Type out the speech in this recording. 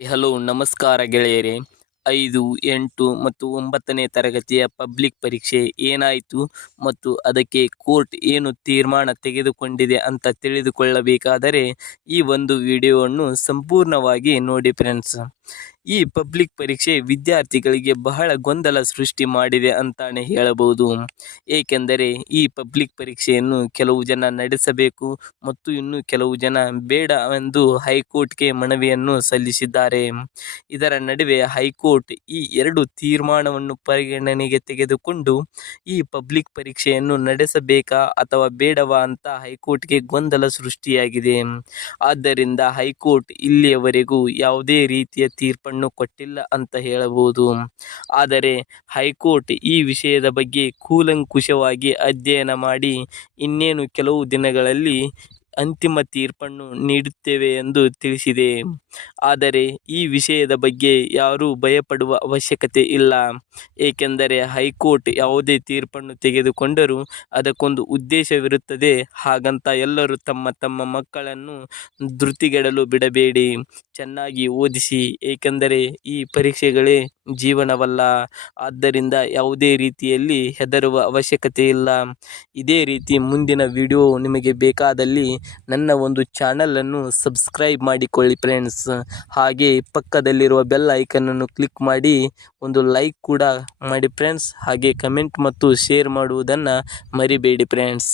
Hello ನಮಸ್ಕಾರ ಗೆಳೆಯರೇ. 5, 8 ಮತ್ತು 9ನೇ ತರಗತಿಯ ಪಬ್ಲಿಕ್ ಪರೀಕ್ಷೆ ಏನಾಯಿತು ಮತ್ತು ಅದಕ್ಕೆ ಕೋರ್ಟ್ ಏನು ತೀರ್ಮಾನ ತೆಗೆದುಕೊಂಡಿದೆ ಅಂತ ತಿಳಿದುಕೊಳ್ಳಬೇಕಾದರೆ ಈ ಒಂದು ವಿಡಿಯೋವನ್ನು ಸಂಪೂರ್ಣವಾಗಿ ನೋಡಿ ಫ್ರೆಂಡ್ಸ್. ಈ ಪಬ್ಲಿಕ್ ಪರೀಕ್ಷೆ ವಿದ್ಯಾರ್ಥಿಗಳಿಗೆ ಬಹಳ ಗೊಂದಲ ಸೃಷ್ಟಿ ಮಾಡಿದೆ ಅಂತಾನೆ ಹೇಳಬಹುದು. ಏಕೆಂದರೆ ಈ ಪಬ್ಲಿಕ್ ಪರೀಕ್ಷೆಯನ್ನು ಕೆಲವು ಜನ ನಡೆಸಬೇಕು ಮತ್ತು ಇನ್ನು ಕೆಲವು ಜನ ಬೇಡ ಎಂದು ಹೈಕೋರ್ಟ್ಗೆ ಮನವಿಯನ್ನು ಸಲ್ಲಿಸಿದ್ದಾರೆ. ಇದರ ನಡುವೆ ಹೈಕೋರ್ಟ್ ಈ ಎರಡು ತೀರ್ಮಾನವನ್ನು ಪರಿಗಣನೆಗೆ ತೆಗೆದುಕೊಂಡು ಈ ಪಬ್ಲಿಕ್ ಪರೀಕ್ಷೆಯನ್ನು ನಡೆಸಬೇಕಾ ಅಥವಾ ಬೇಡವಾ ಅಂತ ಹೈಕೋರ್ಟ್ಗೆ ಗೊಂದಲ ಸೃಷ್ಟಿಯಾಗಿದೆ. ಆದ್ದರಿಂದ ಹೈಕೋರ್ಟ್ ಇಲ್ಲಿಯವರೆಗೂ ಯಾವುದೇ ರೀತಿಯ ತೀರ್ಪನ್ನು ಕೊಟ್ಟಿಲ್ಲ ಅಂತ ಹೇಳಬಹುದು. ಆದರೆ ಹೈಕೋರ್ಟ್ ಈ ವಿಷಯದ ಬಗ್ಗೆ ಕೂಲಂಕುಷವಾಗಿ ಅಧ್ಯಯನ ಮಾಡಿ ಇನ್ನೇನು ಕೆಲವು ದಿನಗಳಲ್ಲಿ ಅಂತಿಮ ತೀರ್ಪನ್ನು ನೀಡುತ್ತೇವೆ ಎಂದು ತಿಳಿಸಿದೆ. ಆದರೆ ಈ ವಿಷಯದ ಬಗ್ಗೆ ಯಾರೂ ಭಯಪಡುವ ಅವಶ್ಯಕತೆ ಇಲ್ಲ. ಏಕೆಂದರೆ ಹೈಕೋರ್ಟ್ ಯಾವುದೇ ತೀರ್ಪನ್ನು ತೆಗೆದುಕೊಂಡರೂ ಅದಕ್ಕೊಂದು ಉದ್ದೇಶವಿರುತ್ತದೆ. ಹಾಗಂತ ಎಲ್ಲರೂ ತಮ್ಮ ತಮ್ಮ ಮಕ್ಕಳನ್ನು ಧೃತಿಗೆಡಲು ಬಿಡಬೇಡಿ, ಚೆನ್ನಾಗಿ ಓದಿಸಿ. ಏಕೆಂದರೆ ಈ ಪರೀಕ್ಷೆಗಳೇ ಜೀವನವಲ್ಲ. ಆದ್ದರಿಂದ ಯಾವುದೇ ರೀತಿಯಲ್ಲಿ ಹೆದರುವ ಅವಶ್ಯಕತೆ ಇಲ್ಲ. ಇದೇ ರೀತಿ ಮುಂದಿನ ವಿಡಿಯೋ ನಿಮಗೆ ಬೇಕಾದಲ್ಲಿ ನನ್ನ ಒಂದು ಚಾನಲನ್ನು ಸಬ್ಸ್ಕ್ರೈಬ್ ಮಾಡಿಕೊಳ್ಳಿ ಫ್ರೆಂಡ್ಸ್. ಹಾಗೆ ಪಕ್ಕದಲ್ಲಿರುವ ಬೆಲ್ ಐಕನನ್ನು ಕ್ಲಿಕ್ ಮಾಡಿ ಒಂದು ಲೈಕ್ ಕೂಡ ಮಾಡಿ ಫ್ರೆಂಡ್ಸ್. ಹಾಗೆ ಕಮೆಂಟ್ ಮತ್ತು ಶೇರ್ ಮಾಡುವುದನ್ನು ಮರಿಬೇಡಿ ಫ್ರೆಂಡ್ಸ್.